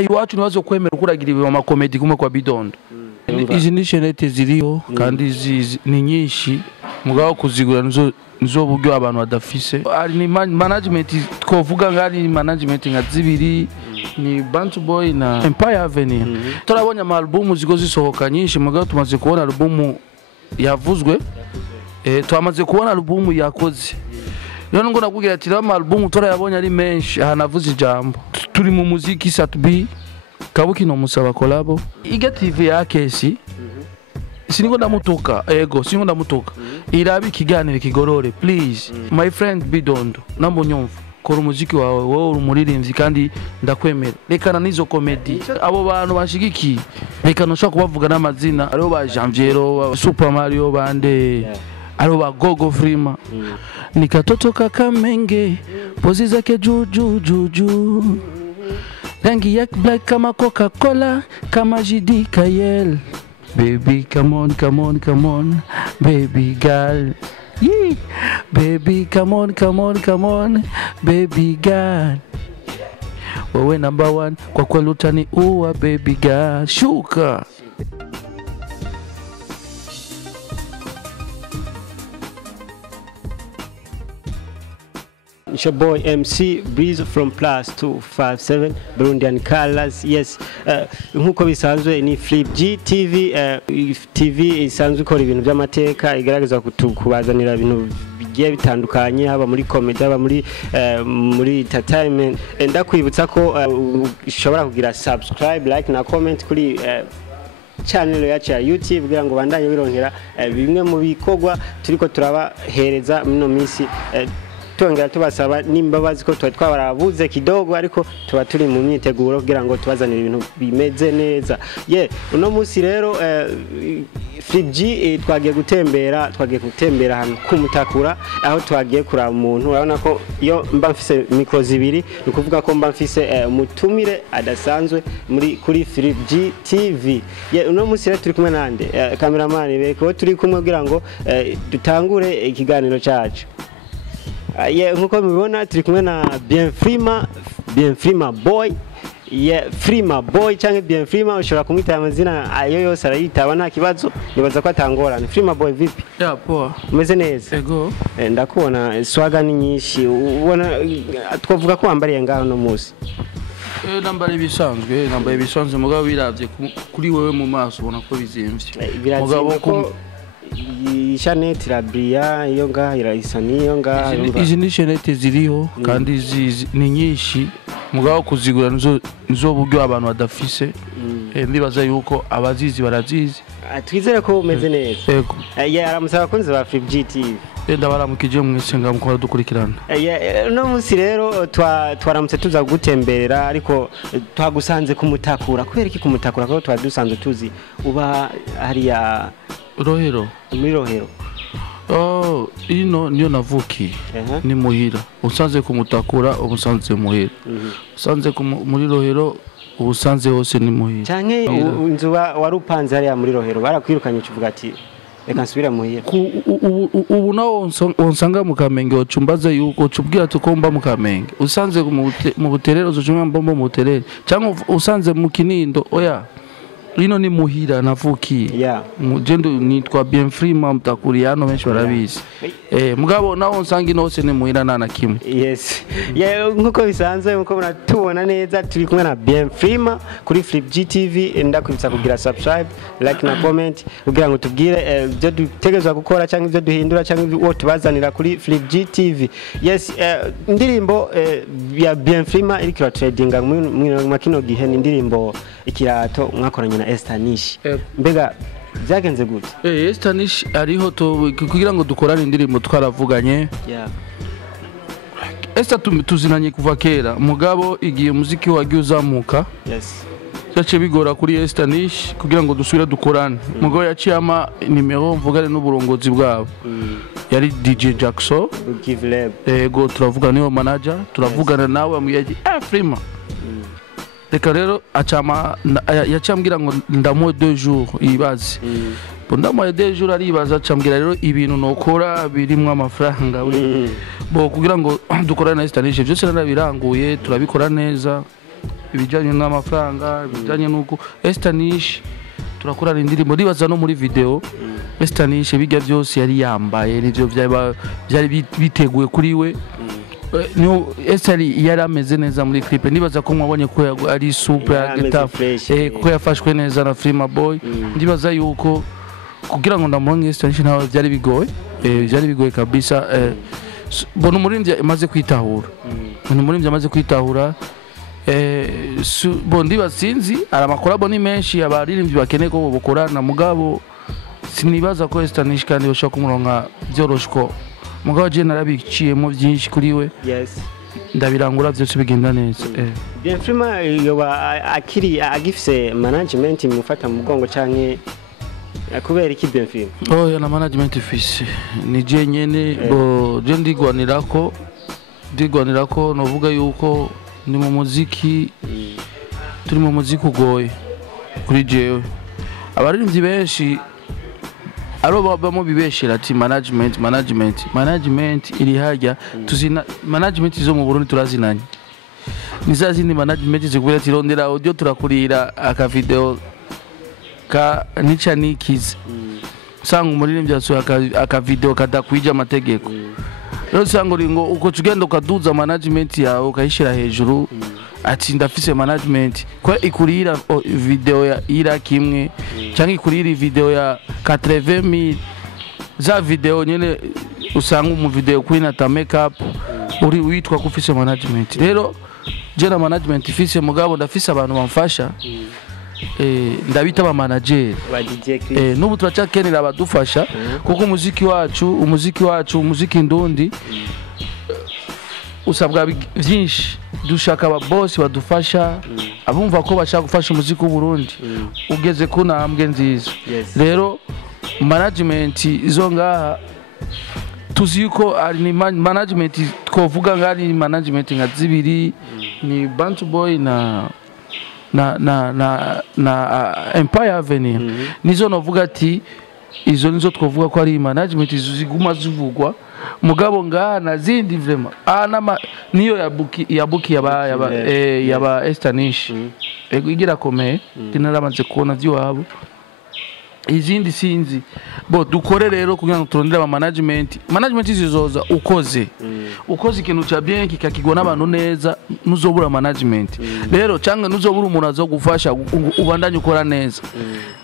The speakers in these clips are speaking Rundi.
iwacu nibazo kwemera ukuragira ibi mama comedy kumwe kwa Bidondo. Izi ni shenete ziriho kandi ni nyinshi mugabo kuzigura nizo buryo abantu badafise. Ari ni management twovuga ngari management nka zibiri ni Bantu Boy na Empire Avenue. Turabonye ama album zigo zisohoka nyinshi mugabo tumaze kubona album yavuzwe. Twamaze kubona album yakoze. Rero ngo nakubwira ati ama album turayabonye ari menshi ahanavuze ijambo. Turi mu muziki Satbi Kabuki no musaba collabo. Iga TV yake siniko ndamutoka siniko ndamutoka. Irabi kiganiro kigorore please my friend Bidondo nambo nyumva kora umuziki wawe wowe umuririmbyi kandi ndakwemera rekana nizo comedy abo bantu bashigiki rekana ushaka kubavuga n'amazina ariho ba Janviero Super Mario bande ariho ba Gogo Frima nikatoto Kakamenge pozi zake juu rangi ya black kama Coca-Cola kama JD Kayel. Baby, come on, baby girl. Yeah. Baby, come on, baby girl. Wewe number one, kwa kweli utani uwa baby girl. Shuka. It's your boy MC Breeze from +257 Burundian Colors. Yes, nkuko bisanzwe ni Flip G TV. TV isanzwe ikora ibintu by'amateka igaragaza kubazanira ibintu bigiye bitandukanye haba muri comedy haba muri entertainment. Ndakwibutsa ko ushobora kugira subscribe, like na comment kuri channel yacu ya YouTube kugira ngo bandanye birongera bimwe mu bikogwa turiko turabahereza mino minsi. Twongera tubasaba nimbabazi ko twabarabuze kidogo ariko tuba turi mu myiteguro kugira ngo tubazanire ibintu bimeze neza. Uno munsi rero Flip G twagiye gutembera hano kumutakura aho twagiye kuraba umuntu urabona ko iyo mba mfise micro zibiri nukuvuga ko mba mfise mutumire adasanzwe kuri Flip G TV. Uno munsi rero turi kumwe nande cameraman beko turi kumwe kugira ngo dutangure ikiganiro cyacu. Nkuko mubibona turi kumwe na Bienfrima Boy. Frima Boy cyangwa Bienfrima ushobora kumwita amazina ayo yose arayitaba nta kibazo nibaza ko atangorana. Frima Boy vipi? Poa. Umeze neza? Ego. Ndakubona swaga ni nyinshi. Ubona twavuga ko wambariye ngaho no munsi. Nambaye bisanzwe mugabo biravye kuri wewe mu maso ubona ko bizimvye. Mugabo ko Shanete Rabria iyo ngaha irayisa niyo ngaha. Izi ni shenete ziriho kandi ni nyinshi mugabo kuzigura nizo buryo abantu badafise. Ndibaza yuko abazizi barazizi. Twizere ko umeze neza. Yego. Aramusaba kunze ba Flip G TV. Ndabaramukije mwese ngamukora dukurikirana. No munsi rero twaramutse tuza gutemberera ariko twagusanze kumutakura kubera iki kumutakura ko twadusanze tuzi uba hariya Rohero. Muri Rohero. Ino niyo navuki. Ni muhira. Usanze kumutakura ubusanze muhira. Usanze muri Rohero ubusanze hose ni muhira. Canke inzu warupanze hariya muri Rohero barakwirukanye uvuga ati reka nsubira muhira. Ubu nawo onsanga mu Kamenge ocumbaza yuko cubwira tukomba mu Kamenge. Usanze mu buterero uzochumba mbombo mu buterero. Cyangwa usanze mu Kinindo oya. Ino ni muhira navuki. Mugendo nitwa Bienfrima mutakuri hano benshi barabizi. Mugabo nawo nsanga nose ni muhira nana kimwe. Yes. Nkuko bisanzwe nkuko munatubona neza turi kumwe na Bienfrima kuri Flip G TV. Ndakwibutsa kugira subscribe, like na comment kugira ngo tubwire ibyo dutegerezwa gukora cyangwa ibyo duhindura cyangwa ibyo tubazanira kuri Flip G TV. Yes, indirimbo ya Bienfrima iri trading mu makino gihe ni indirimbo ikirato mwakoranye na Estanish. Mbega byagenze gute? Estanish ariho kugira ngo dukorane indirimbo twaravuganye. Tuzinanye kuva kera mugabo igiye muziki wagiye uzamuka. Cyace bigora kuri Estanish kugira ngo dusubire dukorane. Mugabo yaciye ama nimero mvugane n'uburongozi bwabo. Yari DJ Jackson. Give lab. Ego turavugana niyo manager, turavugana nawe amuyaje Frima. Reka rero yacambwira ngo ndamuhe 2 jours ibaze. Ndamuhe 2 jours aribaza acambwira rero ibintu nokora birimo amafaranga kugira ngo dukorane na Estanish byose narabiranguye turabikora neza. ibijanye n'amafaranga ibijanye nuko Estanish turakorana indirimbo ribaza no muri video Estanish bijya byose yari yambaye nivyo byari biteguye kuri we no Estari yari ameze neza muri clip ndibaza ko mwabonye ko ari super getafu ko yafashwe neza na Frima Boy ndibaza yuko kugira ngo ndamuronke Estanish nawe byari bigoye kabisa bono umuririmbyi amaze kwitahura bondi basinzi aramakora ni menshi abaririmbyi bakeneye ko bokorana mugabo sinibaza ko Estanish kandi yoshaka kumuronka byoroshko mugabo je narabiciyemo byinshi kuri we ndabirangura byose bigenda neza bien Frima yoba akiri agifise management mufata mu mugongo canke kubera iki bien Frima ya na management ifise ni je nyene je ndigwanirako novuga yuko ni mu muziki turi mu muziki ugoye kuri jewe abaririmbyi benshi aro babamo bibeshera ati management iri hajya tuzina management zo mu Burundi turazinanye nizazindi management zikubira ati rondera audio turakurira aka video ka nica nikize sanga umuririmbyi aso aka video kadakwija amategeko rero sango ringo uko tugenda ukaduza management yawe ukayishira hejuru ati ndafise management ko ikurira video ya ira kimwe cyangwa ikurira video ya 80000 za video nyene usanga mu video queen ata makeup uri witwa ko ufise management rero je na management ifise mugabo ndafise abantu bamfasha ndabita ba manager nubu turacakenera abadufasha kuko umuziki ndundi usabwa byinshi dushaka aba boss badufasha abumva ko bashaka gufasha umuziki w'u Burundi ugeze ku ntambwe nziza rero management izo ngaha tuziko ari ni management twovuga ngari management nka zibiri ni Bantu Boy na Empire Avenue nizo novuga ati izo nizo twovuga ko ari management ziguma zivugwa mugabo ngaha na zindi vraiment niyo yabuki yaba Estanish igira komeye tinaramaze kubona by'iwabo izindi sinzi bo dukore rero kugira ngo turondere aba management zizoza ukoze ikintu cha bien kikakigwa n'abantu neza nuzobura management rero cyangwa nuzobura umuntu azogufasha ubandanye ukora neza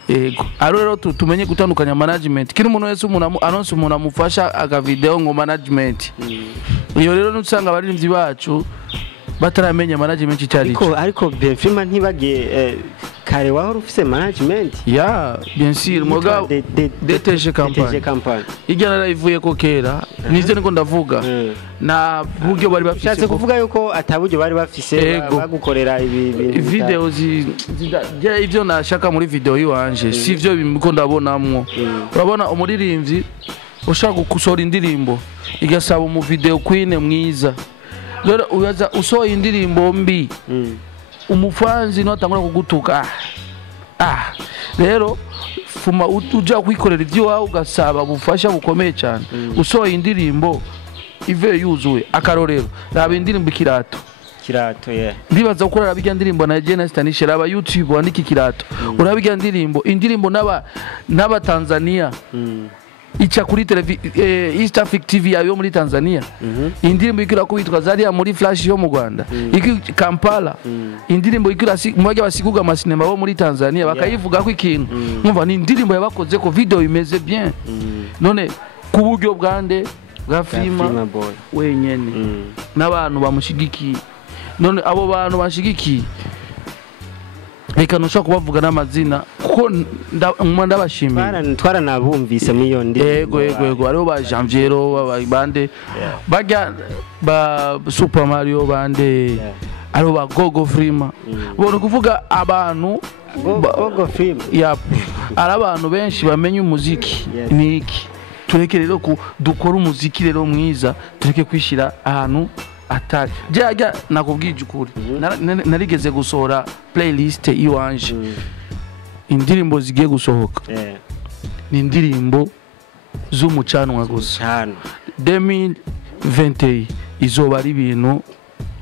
yego rero tumenye gutandukanya management kiri umuntu wese umuntu anonse umuntu amufasha aga video ngo management iyo rero nusanga abaririmbyi bacu bataramenya management cyari ariko Frima ntibage kare wahora ufise management bien sûr mugabo DTG campagne ijana ivuye ko kera nivyo niko ndavuga na buryo bari bafise cyatse kuvuga yuko ataburyo bari bafise bagukorera ibi video ivyo nashaka muri video yiwanje sivyo bimiko ndabonamwo urabona umuririmbyi ushaka gukosora indirimbo igasaba mu video queen mwiza rero uyaza usohoye indirimbo mbi umufanzi no atangura kugutuka rero fuma uja kwikorera ivyo wawe ugasaba bufasha bukomeye cyane usohoye indirimbo ive yuzuye akarorero raba indirimbo kirato ndibaza gukorera bijya ndirimbo na Jena Estanish raba YouTube wandika kirato urabijya indirimbo n'aba Tanzania icha kuri East Africa TV yo muri Tanzania indirimbo ikira kubitwa Zaria muri Flash yo mu Rwanda iki Kampala indirimbo ikira mwaje basikuga amasinema bo muri Tanzania bakayivuga ko ikintu mwumva ni indirimbo yabakoze ko video imeze bien none ku buryo bwande bwa Frima wenyene n'abantu bamushigikiye none abo bantu bashigiki reka nusha kubavuga n'amazina kuko ndabashimiye twaranabumvise miyo ndi yego ariho ba Janviero bande bajya ba Super Mario bande ariho ba Gogo Frima bona kuvuga abantu Gogo Frima ari abantu benshi bamenye umuziki niki tureke rero dukora umuziki rero mwiza tureke kwishira ahantu atari jya nakubwije ukuri narigeze gusohora playlist iwanje indirimbo zigiye gusohoka ni indirimbo z'umucanwa gusa 2020 izoba ari ibintu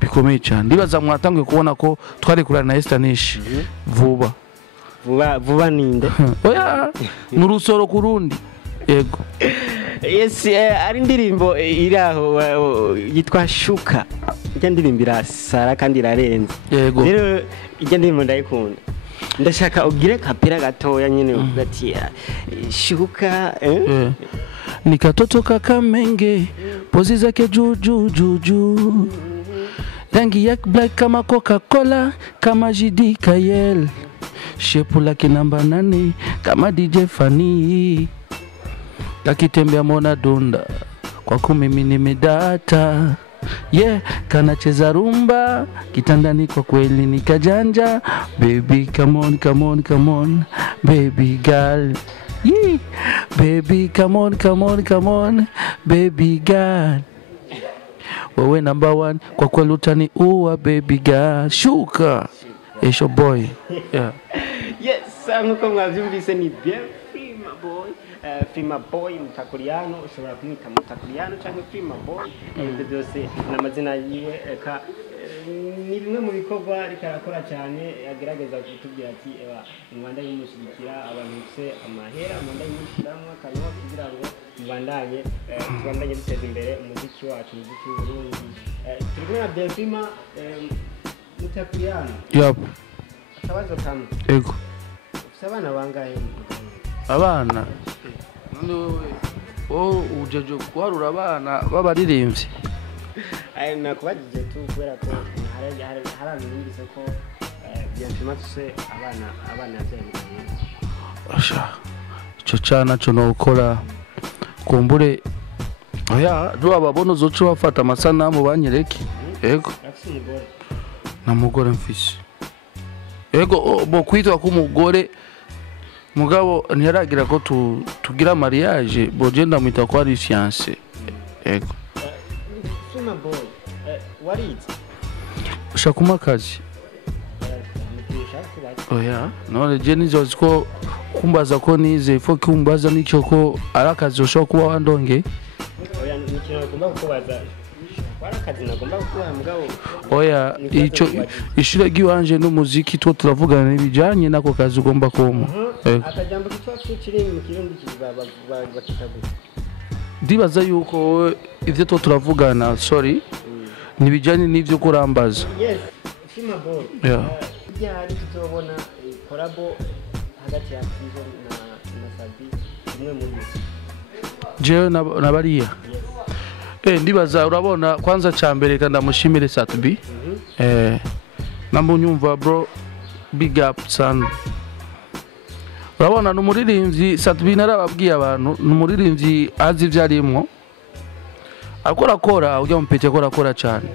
bikomeye cyane ndibaza mwatangiye kubona ko twarekurana na Estanish vuba ninde oya n'urusoro kurundi yego yes ari indirimbo iraho yitwa Shuka ijya ndirimbira Sara kandi irarenze yego rero ijya ndirimbo ndayikunda ndashaka ugire kapira gatoya nyine ugati Shuka ni katoto kakamenge pozi zake juu rangi ya black kama Coca-Cola kama JD Kayel shepu lake namba 8 kama DJ Fanny akitembea mona dunda kwa mimi nimedata kanacheza rumba kitandani kwa kweli nikajanja baby come on baby girl baby come on baby girl wewe number 1 kwa kweli utani uwa baby girl Shuka it's your boy yes nkuko mwavyumvise ni bien Prima Boy Mtakuriano ushobora kumwita Mtakuriano cyangwa Prima Boy ibyo byose n'amazina yiwe eka ni bimwe mu bikorwa rikarakora cyane agerageza kutubwira ati Rwanda yimushigikira abantu se amahera Rwanda yimushiramwa kanwa kugira ngo mbandanye Rwanda yiteze imbere umuziki wacu umuziki w'Uburundi turi na Prima Mtakuriano akabazo kamwe yego sabana bangahe abana ujeje kuharura abana babaririmbye nakubajije tu kubera ko hari numvise ko byantuma tuse abana yazemye icyo cyana cyo nokora kumbure oya babona uzoca bafata amasanamu banyereke yego na mugore mfise yego bo kwitwa ko umugore mugabo ntiyaragira ko tugira mariage boje ndamwita ko ari fiancé yego Prima Boy what is ushaka akazi oya none je nizozi ko kumbaza ko nize ifo kumbaza nicyo ko ari akazi ushaka kuba wandonge oya nikino ngomba kubaza akazi nagomba gukora mugabo oya ico ishire giwanje n'umuziki two turavugana n'ibijanye nako kazi ugomba koma akajambo kitwa kiri mu kirundi bakitaguza ndibaza yuko ivyo two turavugana sorry nibijanye n'ivyo kurambaza yes Prima Boy yeah tuzobona collabo hagati ya Fizo na Sabi imwe muri je na bariya ndibaza urabona kwanza cyambere kandi amushimire Satubi namunyumva bro big up son urabona n'umuririmbyi Satubi narababwiye abantu n'umuririmbyi azi ivyarimo akora ujya mpete akora cyane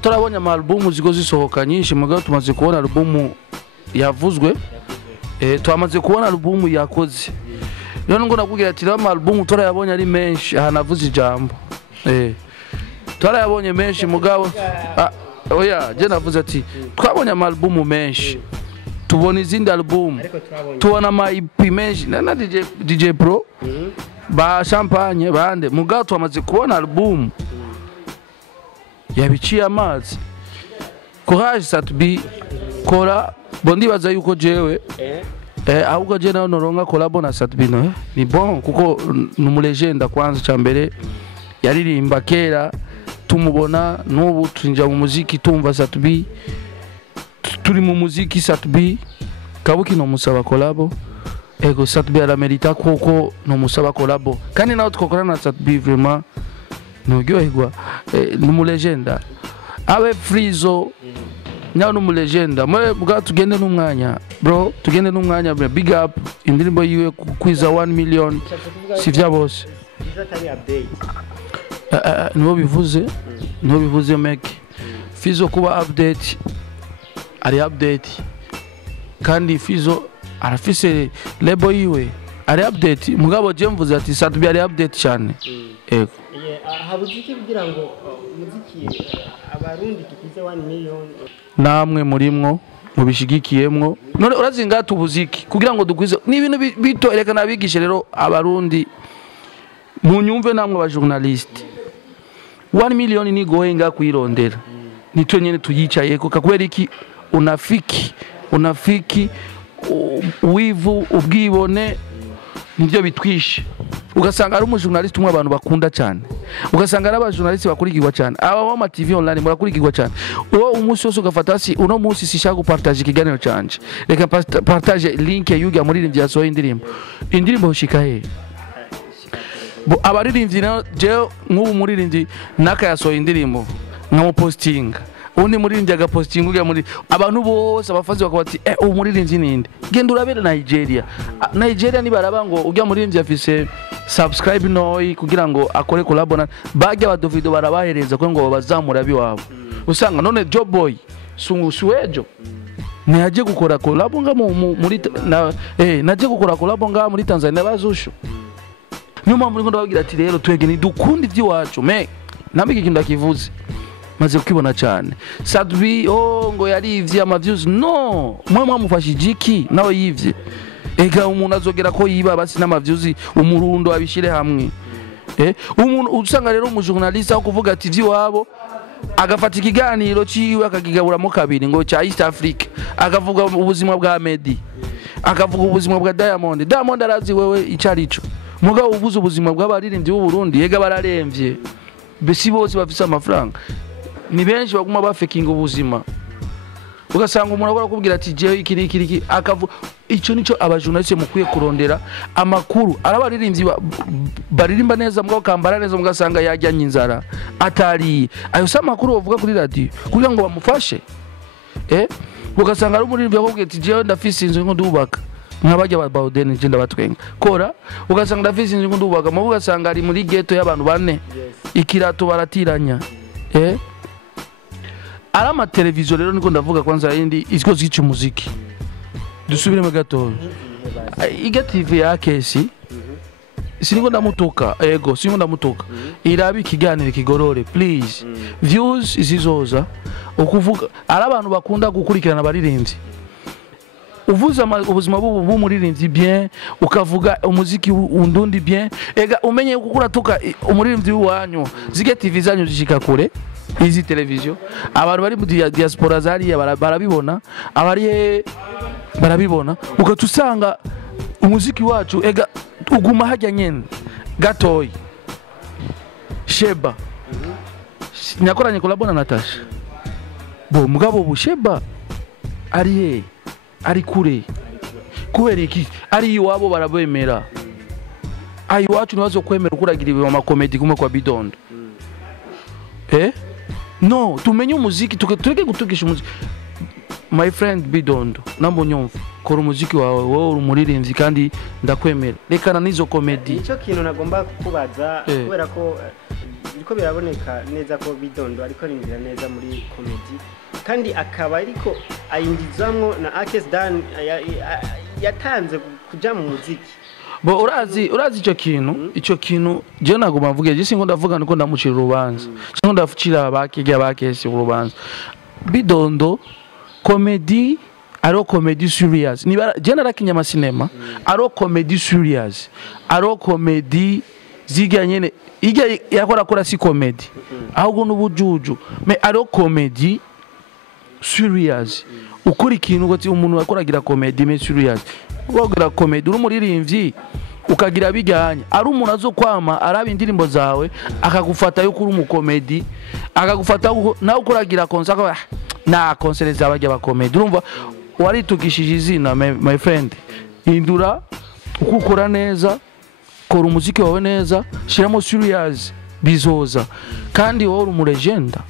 turabonye album zigo zisohoka nyinshi mugabo tumaze kubona album yavuzwe twamaze kubona album yakoze rero ngo nakubwira ati rama album turayabonye ari menshi aha navuze ijambo turayabonye menshi mugabo oya je navuze ati twabonye album menshi tubona izindi album tubona ama EP menshi na DJ Pro ba champagne bande mugabo twamaze kubona album yabiciye amazi courage Satubi kora bondi baza yuko jewe ahubwo je naho noronga collabo na Satubi no ni bon kuko numulegenda kwanza cyambere yaririmba kera tumubona n'ubu twinja mu muziki tumva Satubi turi mu muziki Satubi kabuki no musaba collabo ego Satubi aramerita koko no musaba collabo kandi naho tukokorana na Satubi vraiment nuryoherwa numulegenda abe Frizo nyawo numulegenda mwe bwa tugende n'umwanya bro tugende n'umwanya big up indirimbo yiwe kwiza 1 million sivya bose bizatari update niho bivuze make Fizo kuba update ari update kandi Fizo arafise label yiwe ari update mugabo je mvuze ati Satubi ari update cyane ego habuziki kugira ngo muziki abarundi tukize 1 million namwe murimwo mubishigikiyemwo none urazinga tubuziki kugira ngo dukwize ni ibintu bito erekana abigishe rero abarundi munyumve namwe aba journalist 1 million ni goenga kuirondera ni twe nyene tuyicaye ko kakubera iki unafiki wivu ubwibone nibyo bitwishe ugasanga ari umujournalist umwe abantu bakunda cyane ugasanga ari abajournalist bakurikirwa cyane aba ma TV online murakurikirwa cyane uwo umunsi wose ugafata si uno munsi sishaka gupartage ikiganiro cyanje reka partage link yuga muri rindi yasohoye indirimbo ushika he bo abaririmbyi nayo je nk'ubu muri rindi naka yasohoye indirimbo nka posting undi muririmbyi agaposting uga muri abantu bose abafazi bakabati umuririmbyi ninde genda urabera Nigeria ni baraba ngo ujya muririmbyi afise subscribe noi kugira ngo akore collab na bajya badovido barabahereza ko ngo bazamura biwabo usanga none Job Boy suwejo naje gukora collab nga muri naje gukora collab nga muri Tanzania bazusho nyuma muri ngo ndabagira ati rero twege ni dukundi iby'iwacu me namike ikintu ndakivuze maze ukibona cyane Sadbi ngo yarivye ama views no mwe mwamufashije iki nawe yivye ega umuntu azogera ko yiba basi n'ama views umurundo abishire hamwe umuntu usanga rero umujournalist aho kuvuga ati vyiwabo agafata ikiganiro ciwe akagigaburamo kabiri ngo cha East Africa akavuga ubuzima bwa Medi akavuga ubuzima bwa Diamond arazi wewe icarico mugabo uvuze ubuzima bw'abaririmbyi b'u Burundi ega bararemvye besi bose bafise amafaranga ni benshi baguma bafekinga ubuzima ugasanga umuntu akora kubwira ati jewe iki akavu ico nico abajournaliste mukwiye kurondera amakuru arabaririmbyi baririmba neza mugabo kambara neza mugasanga yajyanye inzara atari ayo samakuru bavuga kuri radio kugira ngo bamufashe ugasanga ari umuririmbyi akubwira ati jewe ndafise inzu ngo ndubaka nk'abajya ba Bauden nje ndabatwenga kora ugasanga ndafise inzu ngo ndubaka mu ugasanga ari muri ghetto y'abantu bane ikirato baratiranya Arama televiziyo rero niko ndavuga kwanza yindi iziko zica umuziki dusubire mu gato iga TV ya kesi siniko ndamutoka siniko ndamutoka irabi ikiganiro kigorore please views izizoza ukuvuga ari abantu bakunda gukurikirana baririmbyi uvuza ubuzima bw'umuririmbyi bien ukavuga umuziki undundi bien ega umenye gukura toka umuririmbyi wanyu zige TV zanyu zishika kure izi televiziyo abantu bari mu diaspora zariya barabibona abari barabibona ukatusanga umuziki wacu ega uguma hajya nyene gatoyi Sheba nyakoranye collab na Natasha bo mugabo busheba ari kure kubera iki ari iwabo barabemera ayi wacu nibazo kwemera ukuragira ibi ma comedy kumwe kwa Bidondo no tumenye umuziki tureke gutukisha umuziki my friend Bidondo nambo nyumva kora umuziki wawe wowe umuririmbyi kandi ndakwemera rekana nizo comedy icyo kintu nagomba kubaza kubera ko niko biraboneka neza ko Bidondo ariko arinjira neza muri comedy kandi akaba ariko ayindizamwo na Akes Dan yatanze kuja mu muziki bo urazi icyo kintu je nagomba mvuge je singo ndavuga niko ndamucira urubanza singo ndafucira abakese urubanza Bidondo comedy aro comedy serious ni je narakinyama cinema aro comedy serious aro comedy ziga nyene ijya yakora si comedy ahubwo n'ubujuju me aro comedy serious ukuri kintu gati umuntu akoragira comedy me serious ugira comedy urumuririmbyi ukagira bijyanye ari umuntu azokwama araba indirimbo zawe akagufata yo kuri umukomedi akagufata nawe ukuragira konsaka na concert zabajya ba comedy urumva waritukishije izina my friend indura ukukora neza kora umuziki wawe neza shiramo serious bizoza kandi wowe uri mu legenda